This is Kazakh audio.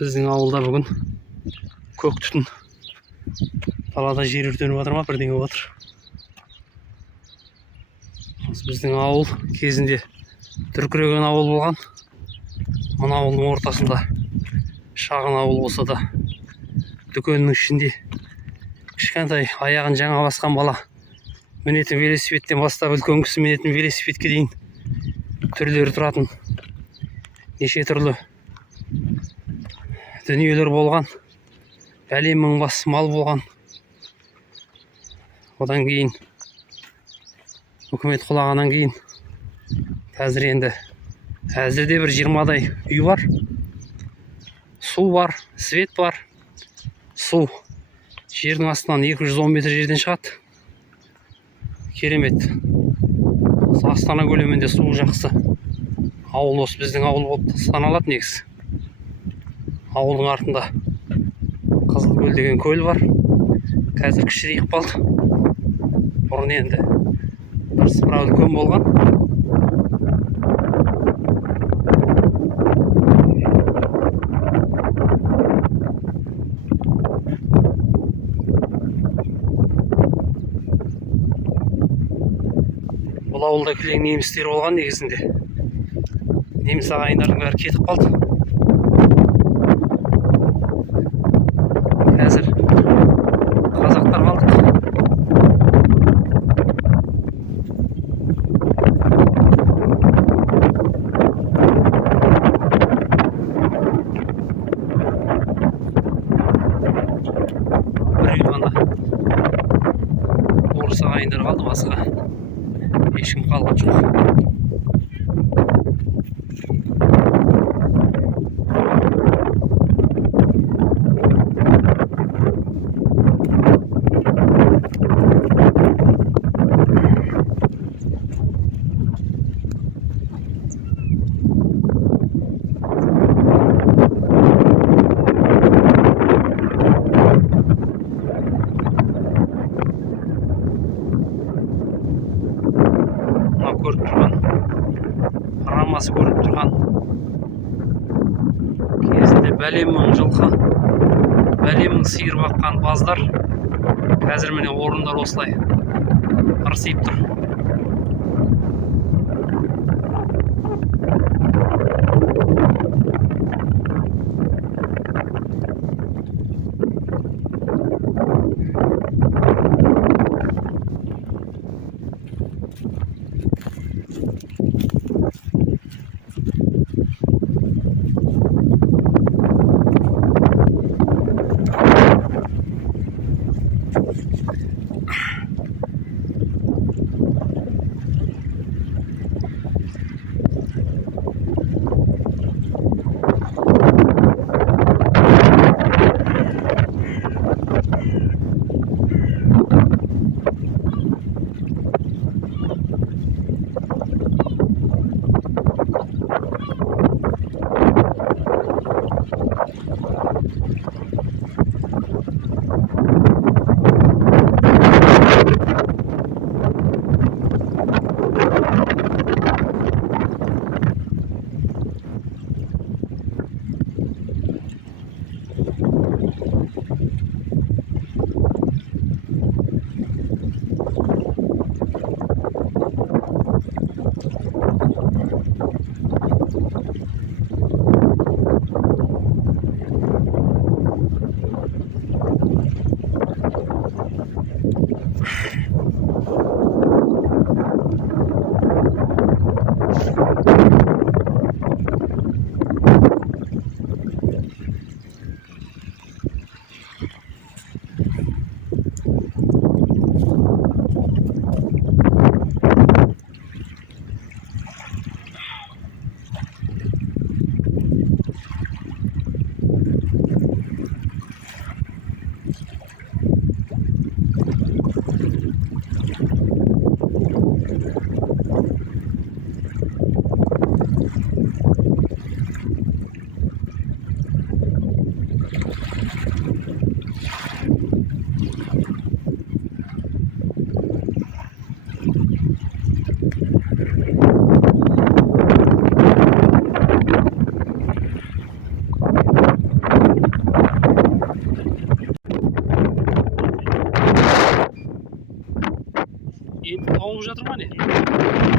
Біздің ауылда бүгін көк түтін. Далада жер өртеніп жатыр ма, бірдеңе болып жатыр. Біздің ауыл кезінде дүркіреген ауыл болған. Мына ауылдың ортасында шағын ауыл болса да, дүкеннің ішінде кішкентай аяғын жаңа басқан бала мінетін велосипедтен бастап үлкен кісі мінетін велосипедке дейін түрлері тұратын неше түрлі дүниелер болған. Бәлем мың бас мал болған. Одан кейін үкімет құлағаннан кейін қазір енді әзірде бір 20-дай үй бар. Су бар, свет бар. Су жердің астынан 210 метр жерден шығады. Керемет. Астана көлемінде су жақсы. Ауыл осы біздің ауыл болып саналады негізі. Ауылдың артында Қызылкөл деген көл бар. Қазір кішірейіп қалды. Бұрын енді бірсыпыра үлкен болған. Бұл ауылда кілең немістер болған негізінде. Неміс ағайындардың бәрі кетіп қалды. Қазір қазақтар қалдық. Біреу ғана орыс ағайындар қалды, басқа ешкім қалған жоқ. Көріп тұрған рамасы көріп тұрған кезінде бәлем мың жылқы, бәлем мың сиыр баққан баздар қазір міне орындар осылай ырсиып тұр. тауып жатыр ма не?